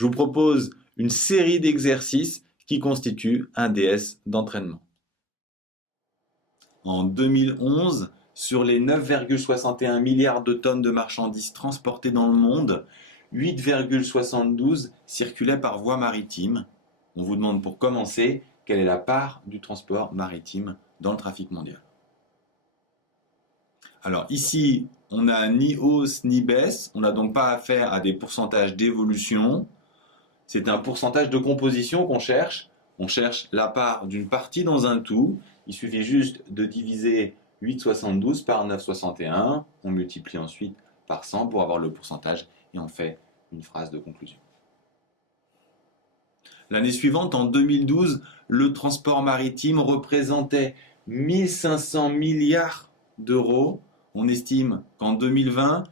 je vous propose une série d'exercices qui constituent un DS d'entraînement. En 2011, sur les 9,61 milliards de tonnes de marchandises transportées dans le monde, 8,72 circulaient par voie maritime. On vous demande pour commencer, quelle est la part du transport maritime dans le trafic mondial? Alors ici, on n'a ni hausse ni baisse, on n'a donc pas affaire à des pourcentages d'évolution. C'est un pourcentage de composition qu'on cherche. On cherche la part d'une partie dans un tout. Il suffit juste de diviser 8,72 par 9,61. On multiplie ensuite par 100 pour avoir le pourcentage et on fait une phrase de conclusion. L'année suivante, en 2012, le transport maritime représentait 1500 milliards d'euros. On estime qu'en 2020,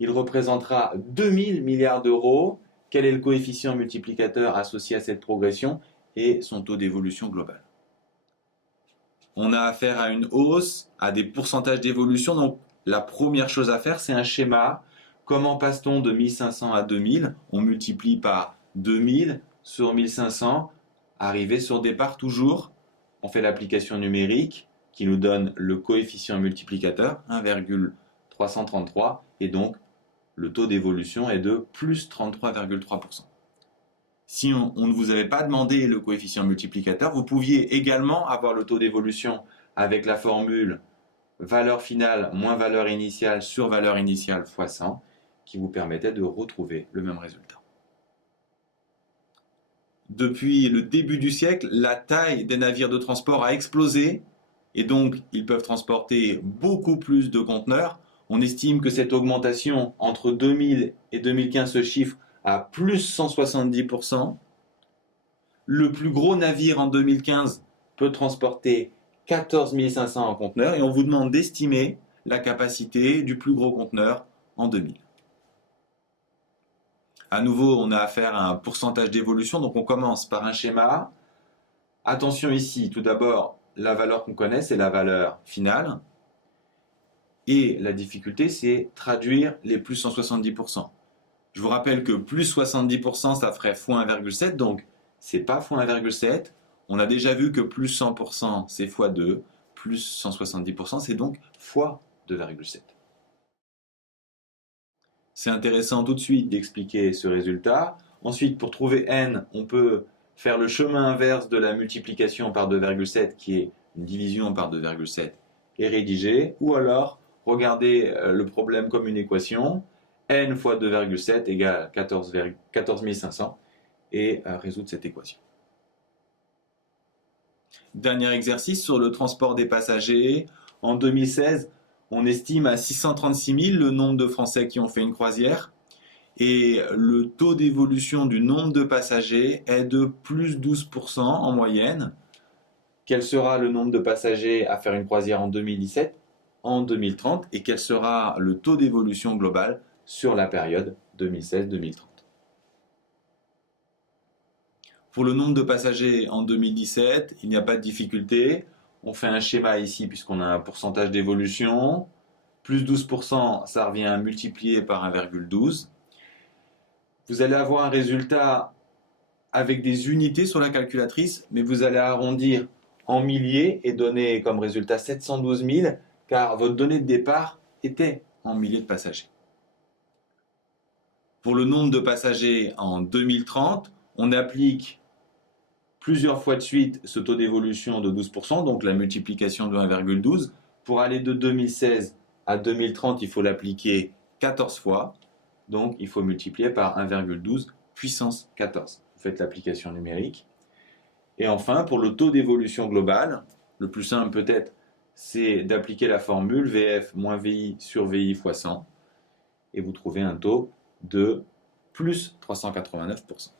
il représentera 2000 milliards d'euros. Quel est le coefficient multiplicateur associé à cette progression et son taux d'évolution global? On a affaire à une hausse, à des pourcentages d'évolution. Donc la première chose à faire, c'est un schéma. Comment passe-t-on de 1500 à 2000? On multiplie par 2000 sur 1500, arrivé sur départ toujours. On fait l'application numérique qui nous donne le coefficient multiplicateur, 1,333, et donc le taux d'évolution est de plus 33,3%. Si on ne vous avait pas demandé le coefficient multiplicateur, vous pouviez également avoir le taux d'évolution avec la formule valeur finale moins valeur initiale sur valeur initiale fois 100, qui vous permettait de retrouver le même résultat. Depuis le début du siècle, la taille des navires de transport a explosé et donc ils peuvent transporter beaucoup plus de conteneurs. On estime que cette augmentation entre 2000 et 2015 se chiffre à plus 170%. Le plus gros navire en 2015 peut transporter 14 500 en conteneurs et on vous demande d'estimer la capacité du plus gros conteneur en 2000. À nouveau, on a affaire à un pourcentage d'évolution, donc on commence par un schéma. Attention ici, tout d'abord, la valeur qu'on connaît, c'est la valeur finale. Et la difficulté, c'est traduire les plus 170%. Je vous rappelle que plus 70%, ça ferait fois 1,7, donc c'est pas fois 1,7. On a déjà vu que plus 100%, c'est fois 2. Plus 170%, c'est donc fois 2,7. C'est intéressant tout de suite d'expliquer ce résultat. Ensuite, pour trouver n, on peut faire le chemin inverse de la multiplication par 2,7 qui est une division par 2,7 et rédiger. Ou alors, regarder le problème comme une équation. N fois 2,7 égale 14 500 et résoudre cette équation. Dernier exercice sur le transport des passagers. En 2016, on estime à 636 000 le nombre de Français qui ont fait une croisière et le taux d'évolution du nombre de passagers est de plus 12% en moyenne. Quel sera le nombre de passagers à faire une croisière en 2017, en 2030 et quel sera le taux d'évolution global sur la période 2016-2030? Pour le nombre de passagers en 2017, il n'y a pas de difficulté. On fait un schéma ici puisqu'on a un pourcentage d'évolution. Plus 12%, ça revient à multiplier par 1,12. Vous allez avoir un résultat avec des unités sur la calculatrice, mais vous allez arrondir en milliers et donner comme résultat 712 000, car votre donnée de départ était en milliers de passagers. Pour le nombre de passagers en 2030, on applique plusieurs fois de suite ce taux d'évolution de 12%, donc la multiplication de 1,12. Pour aller de 2016 à 2030, il faut l'appliquer 14 fois, donc il faut multiplier par 1,12 puissance 14. Vous faites l'application numérique. Et enfin, pour le taux d'évolution global, le plus simple peut-être, c'est d'appliquer la formule VF moins VI sur VI fois 100, et vous trouvez un taux de plus 389%.